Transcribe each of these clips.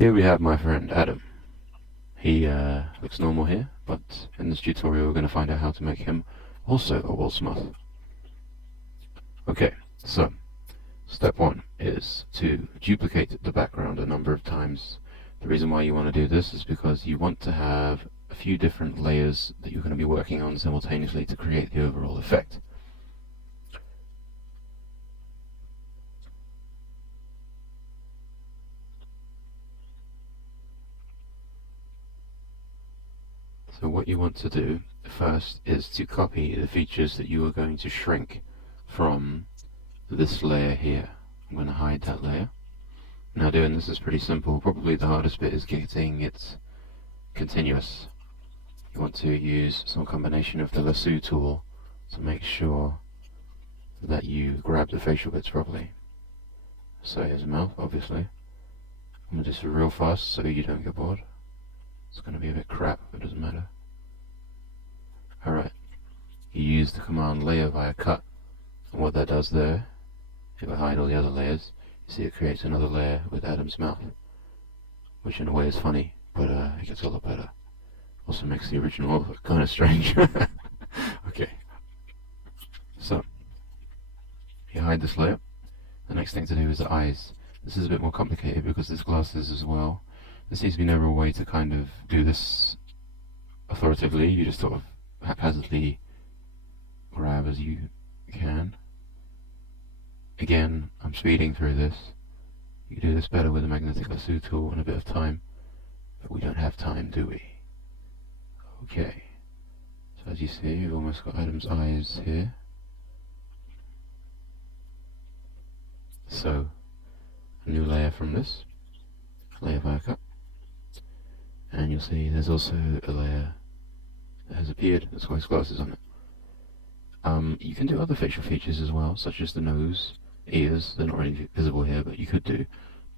Here we have my friend Adam. He looks normal here, but in this tutorial we're going to find out how to make him also a WOLL SMOTH. Okay, so step one is to duplicate the background a number of times. The reason why you want to do this is because you want to have a few different layers that you're going to be working on simultaneously to create the overall effect. So what you want to do first is to copy the features that you are going to shrink from this layer here. I'm going to hide that layer. Now doing this is pretty simple. Probably the hardest bit is getting it continuous. You want to use some combination of the lasso tool to make sure that you grab the facial bits properly. So here's the mouth, obviously. I'm going to do this real fast so you don't get bored. It's going to be a bit crap, but it doesn't matter. Alright, you use the command layer via cut, and what that does there, if I hide all the other layers, you see it creates another layer with Adam's mouth, which in a way is funny, but it gets a lot better. Also makes the original look kind of strange. Okay, so you hide this layer. The next thing to do is the eyes. This is a bit more complicated because there's glasses as well. There seems to be no real way to kind of do this authoritatively. You just sort of haphazardly grab as you can. Again, I'm speeding through this. You can do this better with a magnetic lasso tool and a bit of time, but we don't have time, do we? Okay, so as you see, you've almost got Adam's eyes here. So, a new layer from this, layer via cut. And you'll see there's also a layer that has appeared that's got his glasses on it. You can do other facial features as well, such as the nose, ears. They're not really visible here, but you could do.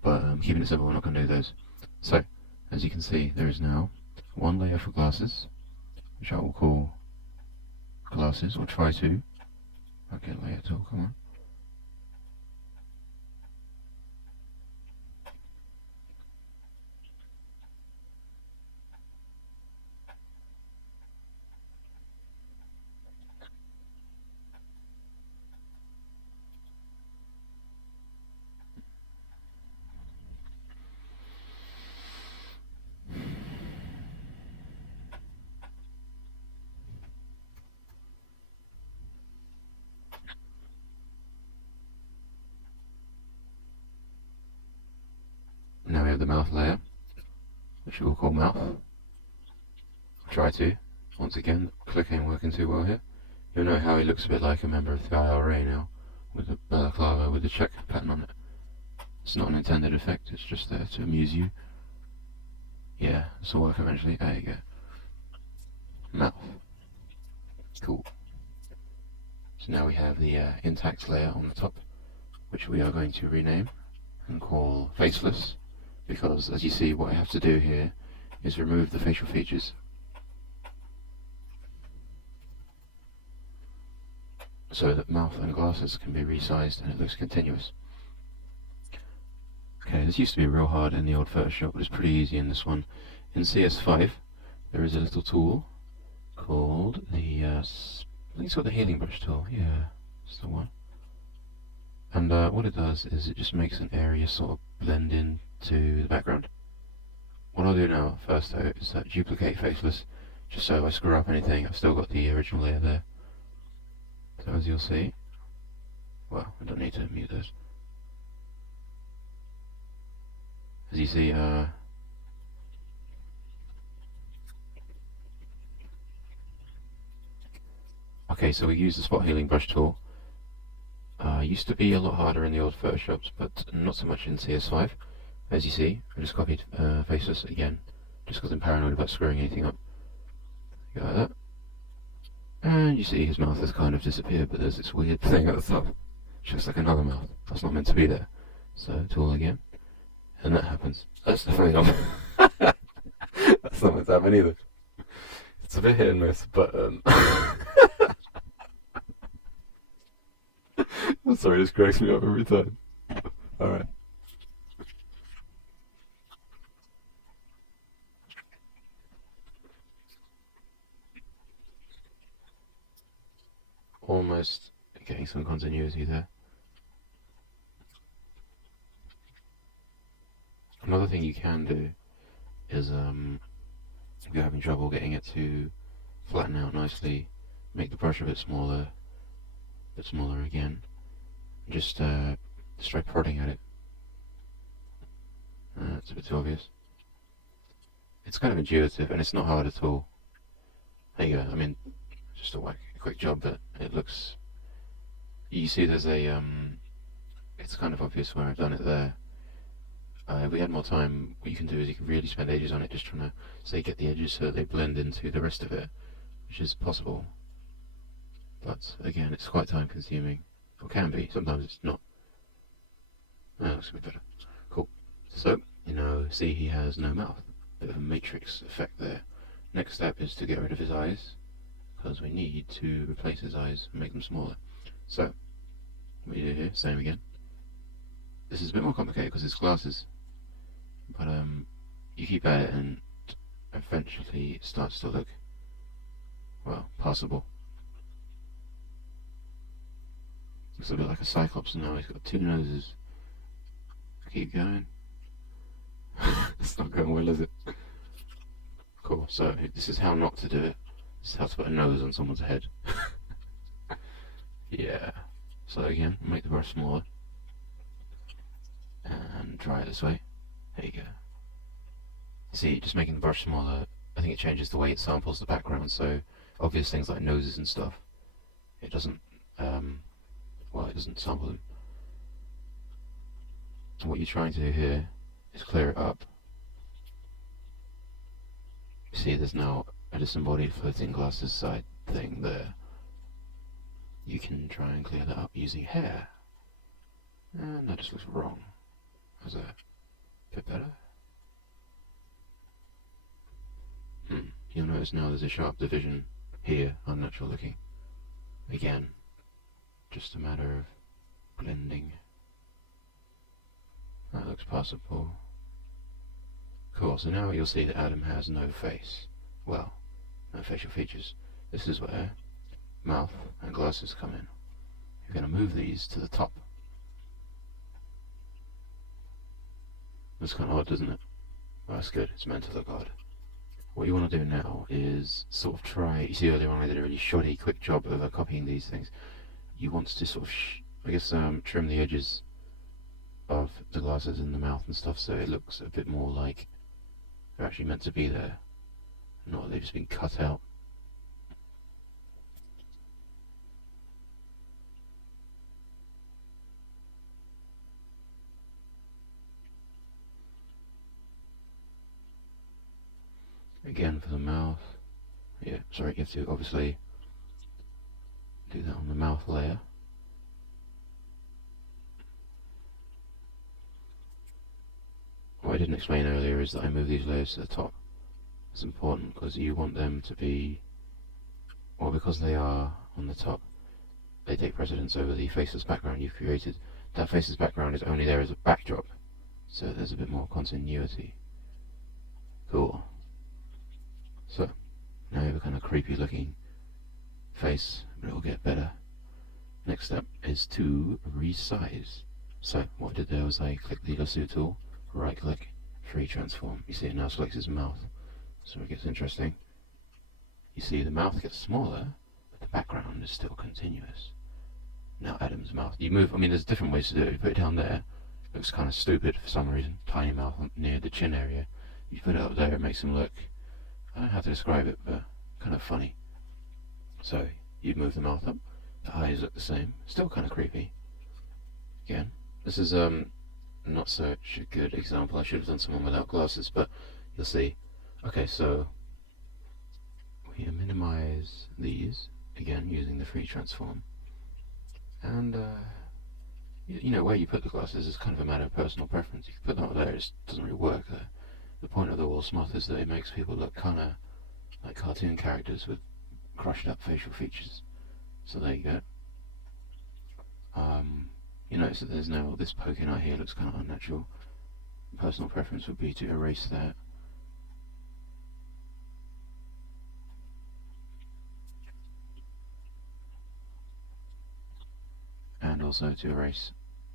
But keeping it simple, we're not going to do those. So, as you can see, there is now one layer for glasses, which I will call glasses, or try to. Okay, layer tool, come on. Now we have the mouth layer, which we will call mouth. Try to. Once again, click ain't working too well here. You'll know how he looks a bit like a member of the IRA now, with the balaclava with the check pattern on it. It's not an intended effect, it's just there to amuse you. Yeah, this will work eventually. There you go. Mouth. Cool. So now we have the intact layer on the top, which we are going to rename and call faceless, because as you see, what I have to do here is remove the facial features. So that mouth and glasses can be resized and it looks continuous. Okay, this used to be real hard in the old Photoshop, but it's pretty easy in this one. In CS5, there is a little tool called the, I think it's called the healing brush tool. Yeah, it's the one. And what it does is it just makes an area sort of blend in to the background. What I'll do now, first though, is duplicate faceless, just so if I screw up anything, I've still got the original layer there. So as you'll see, well, I don't need to mute those. As you see, okay, so we use the spot healing brush tool. Used to be a lot harder in the old Photoshops, but not so much in CS5. As you see, I just copied faceless again, just because I'm paranoid about screwing anything up. Go like that. And you see his mouth has kind of disappeared, but there's this weird thing at the top. Just like another mouth. That's not meant to be there. So, tool again. And that happens. That's definitely not... That's not meant to happen either. It's a bit hit and miss, but... I'm sorry, this cracks me up every time. Alright. almost getting some continuity there. Another thing you can do is, if you're having trouble getting it to flatten out nicely, make the brush a bit smaller again. Just try prodding at it. It's a bit too obvious. It's kind of intuitive, and it's not hard at all. There you go. I mean, just a quick job, but it looks. You see, there's a it's kind of obvious where I've done it there. If we had more time, what you can do is you can really spend ages on it, just trying to, say, get the edges so that they blend into the rest of it, which is possible. But again, it's quite time consuming, or can be. Sometimes it's not. That looks a bit better. Cool. So, see he has no mouth. Bit of a matrix effect there. Next step is to get rid of his eyes, because we need to replace his eyes and make them smaller. So, what you do here, same again. This is a bit more complicated because it's glasses, but you keep at it and eventually it starts to look, well, passable. Looks a bit like a cyclops now. He's got two noses. Keep going. It's not going well, is it? Cool. So this is how not to do it. This is how to put a nose on someone's head. Yeah. So again, make the brush smaller and try it this way. There you go. See, just making the brush smaller, I think it changes the way it samples the background. So obvious things like noses and stuff, it doesn't. Well, it doesn't sample them. And what you're trying to do here is clear it up. You see, there's now a disembodied floating glasses side thing there. You can try and clear that up using hair, and that just looks wrong. How's that? A bit better? You'll notice now there's a sharp division here, unnatural looking. Again, just a matter of blending. That looks passable. Cool, so now you'll see that Adam has no face. Well, no facial features. This is where mouth and glasses come in. You're going to move these to the top. That's kind of odd, isn't it? Well, that's good. It's meant to look odd. What you want to do now is sort of try. You see earlier on I did a really shoddy, quick job of copying these things. You want to sort of, trim the edges of the glasses and the mouth and stuff so it looks a bit more like they're actually meant to be there, not they've just been cut out. Again for the mouth, yeah, sorry, you have to obviously do that on the mouth layer. What I didn't explain earlier is that I move these layers to the top. It's important because you want them to be, well, because they are on the top, they take precedence over the faceless background you've created. That faceless background is only there as a backdrop, so there's a bit more continuity. Cool. So, now you have a kind of creepy looking face, but it will get better. Next step is to resize. So, what I did there was I clicked the lasso tool, right click, free transform. You see it now selects his mouth, so it gets interesting. You see the mouth gets smaller, but the background is still continuous. Now Adam's mouth, you move, I mean there's different ways to do it. You put it down there, it looks kind of stupid for some reason, tiny mouth near the chin area. You put it up there, it makes him look, I don't know how to describe it, but kind of funny. So you move the mouth up, the eyes look the same, still kind of creepy. Again, this is not such a good example. I should have done someone without glasses, but you'll see. Okay, so we minimize these again using the free transform, and you know, where you put the glasses is kind of a matter of personal preference. You can put them up there, it just doesn't really work there. The point of the WOLL SMOTH is that it makes people look kind of like cartoon characters with crushed up facial features. So there you go. You notice that there's now this poking out here looks kind of unnatural. Personal preference would be to erase that. also to erase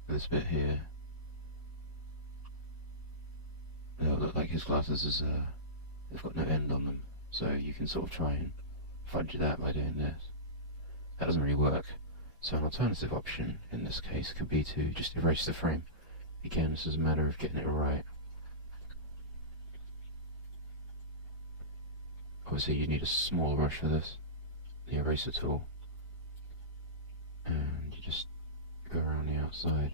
this bit here. It'll look like his glasses is they've got no end on them, so you can sort of try and fudge that by doing this. That doesn't really work, so an alternative option in this case could be to just erase the frame. Again, this is a matter of getting it right. Obviously you need a small brush for this, the eraser tool, and you just go around the outside.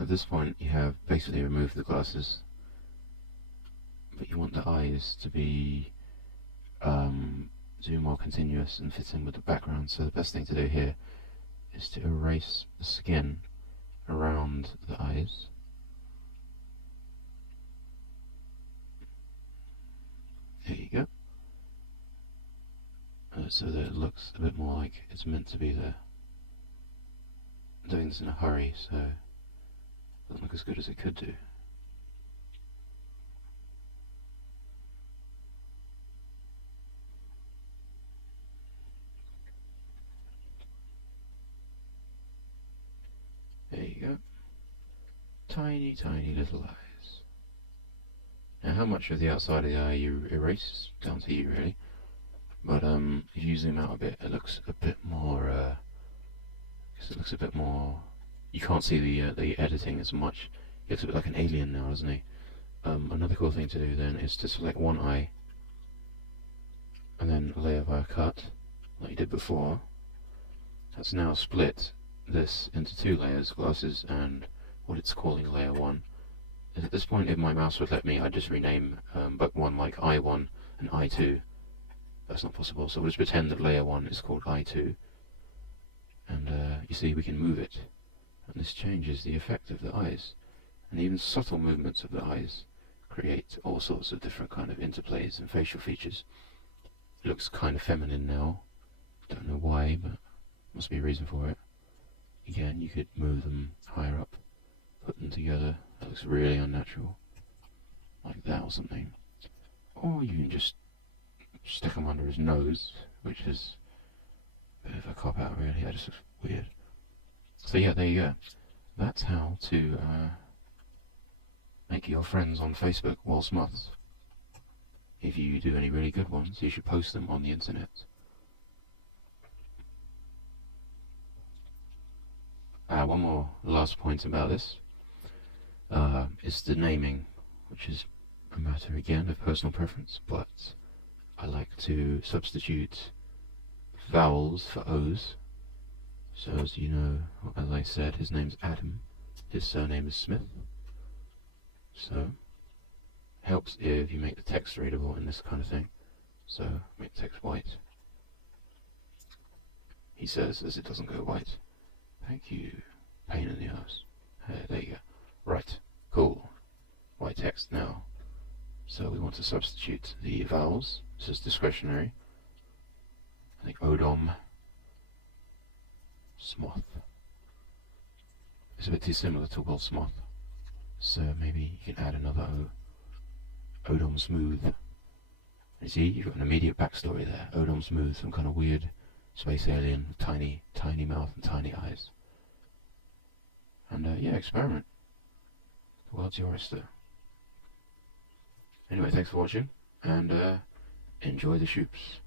At this point you have basically removed the glasses, but you want the eyes to be more continuous and fit in with the background, so the best thing to do here is to erase the skin around the eyes. There you go. So that it looks a bit more like it's meant to be there. I'm doing this in a hurry, so it doesn't look as good as it could do. There you go. Tiny, tiny little eyes. Now how much of the outside of the eye you erase is down to you really. But if you zoom out a bit, it looks a bit more, you can't see the editing as much. He looks a bit like an alien now, doesn't he? Another cool thing to do then is to select one eye, and then layer by cut, like you did before. That's now split this into two layers, glasses and what it's calling layer 1. At this point, if my mouse would let me, I'd just rename book 1 like I1 and I2. That's not possible, so we'll just pretend that layer 1 is called I2, and you see we can move it, and this changes the effect of the eyes, and even subtle movements of the eyes create all sorts of different kind of interplays and facial features. It looks kind of feminine now, don't know why, but must be a reason for it. Again, you could move them higher up, put them together, that looks really unnatural, like that or something. Or you can just stick them under his nose, which is a bit of a cop-out really, that just looks weird. So yeah, there you go. That's how to make your friends on Facebook WOLL SMOTHs. If you do any really good ones, you should post them on the internet. One more last point about this is the naming, which is a matter again of personal preference, but I like to substitute vowels for O's. So as you know, as I said, his name's Adam, his surname is Smith. So helps if you make the text readable in this kind of thing. So make the text white. He says as it doesn't go white. Thank you. Pain in the ass. There you go. Right. Cool. White text now. So we want to substitute the vowels. This is discretionary. I think Odom Smoth. It's a bit too similar to WOLL SMOTH. So maybe you can add another O. Odom Smooth. You see, you've got an immediate backstory there. Odom Smooth, some kind of weird space alien with tiny, tiny mouth and tiny eyes. And yeah, experiment. The world's your oyster. Anyway, thanks for watching, and enjoy the shoops.